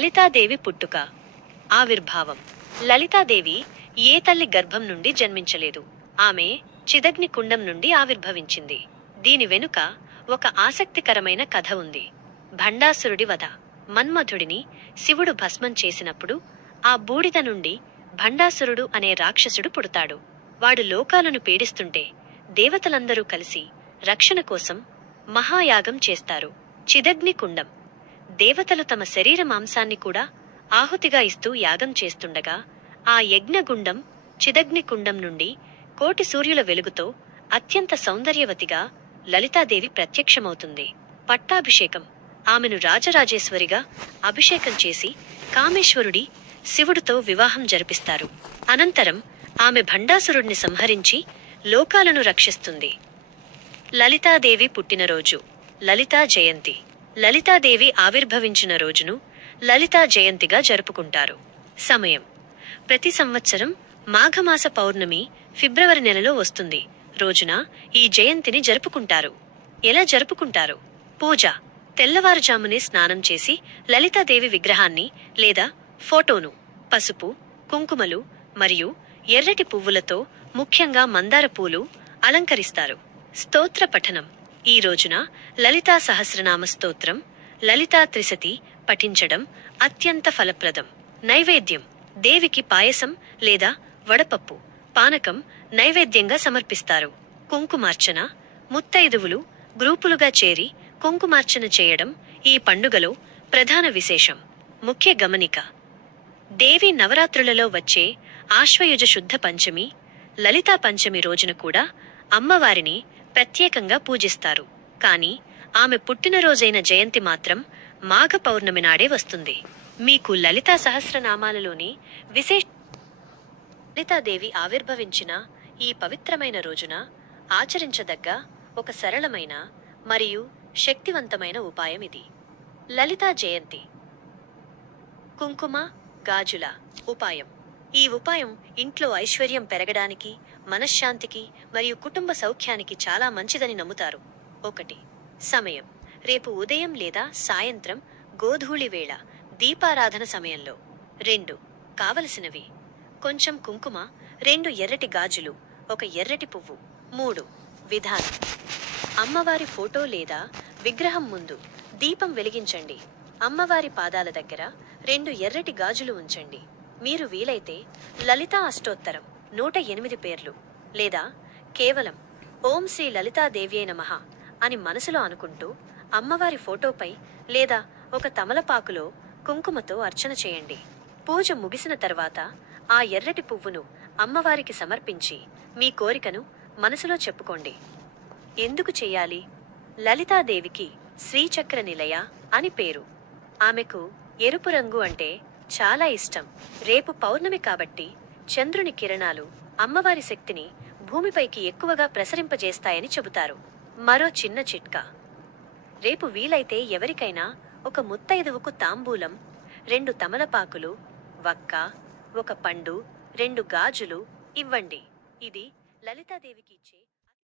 లలితాదేవి పుట్టుక. ఆవిర్భావం. లలితాదేవి ఏ తల్లి గర్భం నుండి జన్మించలేదు. ఆమె చిదగ్ని కుండం నుండి ఆవిర్భవించింది. దీని వెనుక ఒక ఆసక్తికరమైన కథ ఉంది. భండాసురుడి వధ. మన్మధుడిని శివుడు భస్మం చేసినప్పుడు ఆ బూడిద నుండి భండాసురుడు అనే రాక్షసుడు పుడతాడు. వాడు లోకాలను పీడిస్తుంటే దేవతలందరూ కలిసి రక్షణ కోసం మహాయాగం చేస్తారు. చిదగ్ని కుండం. దేవతలు తమ శరీర మాంసాన్ని కూడా ఆహుతిగా ఇస్తూ యాగం చేస్తుండగా ఆ యజ్ఞగుండం చిదగ్నిగుండం నుండి కోటి సూర్యుల వెలుగుతో అత్యంత సౌందర్యవతిగా లలితాదేవి ప్రత్యక్షమవుతుంది. పట్టాభిషేకం. ఆమెను రాజరాజేశ్వరిగా అభిషేకం చేసి కామేశ్వరుడి శివుడితో వివాహం జరిపిస్తారు. అనంతరం ఆమె భండాసురుడిని సంహరించి లోకాలను రక్షిస్తుంది. లలితాదేవి పుట్టినరోజు. లలితా జయంతి. లలితాదేవి ఆవిర్భవించిన రోజును లలితా జయంతిగా జరుపుకుంటారు. సమయం. ప్రతి సంవత్సరం మాఘమాస పౌర్ణమి ఫిబ్రవరి నెలలో వస్తుంది. రోజున ఈ జయంతిని జరుపుకుంటారు. ఎలా జరుపుకుంటారు? పూజ. తెల్లవారుజామునే స్నానం చేసి లలితాదేవి విగ్రహాన్ని లేదా ఫోటోను పసుపు కుంకుమలు మరియు ఎర్రటి పువ్వులతో ముఖ్యంగా మందార పూలు అలంకరిస్తారు. స్తోత్ర పఠనం. ఈ రోజున లలితా సహస్రనామ స్తోత్రం లలితా త్రిశతి పఠించడం అత్యంత ఫలప్రదం. నైవేద్యం దేవికి పాయసం లేదా వడపప్పు పానకం నైవేద్యంగా సమర్పిస్తారు. కుంకుమార్చన ముత్తైదువులు గ్రూపులుగా చేరి కుంకుమార్చన చేయడం ఈ పండుగలో ప్రధాన విశేషం. ముఖ్య గమనిక దేవి నవరాత్రులలో వచ్చే ఆశ్వయుజ శుద్ధ పంచమి లలితా పంచమి రోజున కూడా అమ్మవారిని ప్రత్యేకంగా పూజిస్తారు. కానీ ఆమె పుట్టినరోజైన జయంతి మాత్రం మాఘ పౌర్ణమి నాడే వస్తుంది. మీకు లలితా సహస్రనామాలలోని విశేష లలితాదేవి ఆవిర్భవించిన ఈ పవిత్రమైన రోజున ఆచరించదగ్గ ఒక సరళమైన మరియు శక్తివంతమైన ఉపాయం ఇది. లలితా జయంతి. కుంకుమ గాజుల ఉపాయం. ఈ ఉపాయం ఇంట్లో ఐశ్వర్యం పెరగడానికి మనశ్శాంతికి మరియు కుటుంబ సౌఖ్యానికి చాలా మంచిదని నమ్ముతారు. ఒకటి సమయం. రేపు ఉదయం లేదా సాయంత్రం గోధూళి వేళ దీపారాధన సమయంలో. రెండు కావలసినవి. కొంచెం కుంకుమ రెండు ఎర్రటి గాజులు ఒక ఎర్రటి పువ్వు. మూడు విధానం. అమ్మవారి ఫోటో లేదా విగ్రహం ముందు దీపం వెలిగించండి. అమ్మవారి పాదాల దగ్గర రెండు ఎర్రటి గాజులు ఉంచండి. మీరు వీలైతే లలితా అష్టోత్తరం నూట ఎనిమిది పేర్లు లేదా కేవలం ఓం శ్రీ లలితాదేవ్యై నమః అని మనసులో అనుకుంటూ అమ్మవారి ఫోటోపై లేదా ఒక తమలపాకులో కుంకుమతో అర్చన చేయండి. పూజ ముగిసిన తర్వాత ఆ ఎర్రటి పువ్వును అమ్మవారికి సమర్పించి మీ కోరికను మనసులో చెప్పుకోండి. ఎందుకు చెయ్యాలి లలితాదేవికి శ్రీచక్ర నిలయ అని పేరు. ఆమెకు ఎరుపు రంగు అంటే చాలా ఇష్టం. రేపు పౌర్ణమి కాబట్టి చంద్రుని కిరణాలు అమ్మవారి శక్తిని భూమిపైకి ఎక్కువగా ప్రసరింపజేస్తాయని చెబుతారు. మరో చిన్న చిట్కా. రేపు వీలైతే ఎవరికైనా ఒక ముత్తైదువుకు తాంబూలం రెండు తమలపాకులు వక్క ఒక పండు రెండు గాజులు ఇవ్వండి. ఇది లలితాదేవికి ఇచ్చే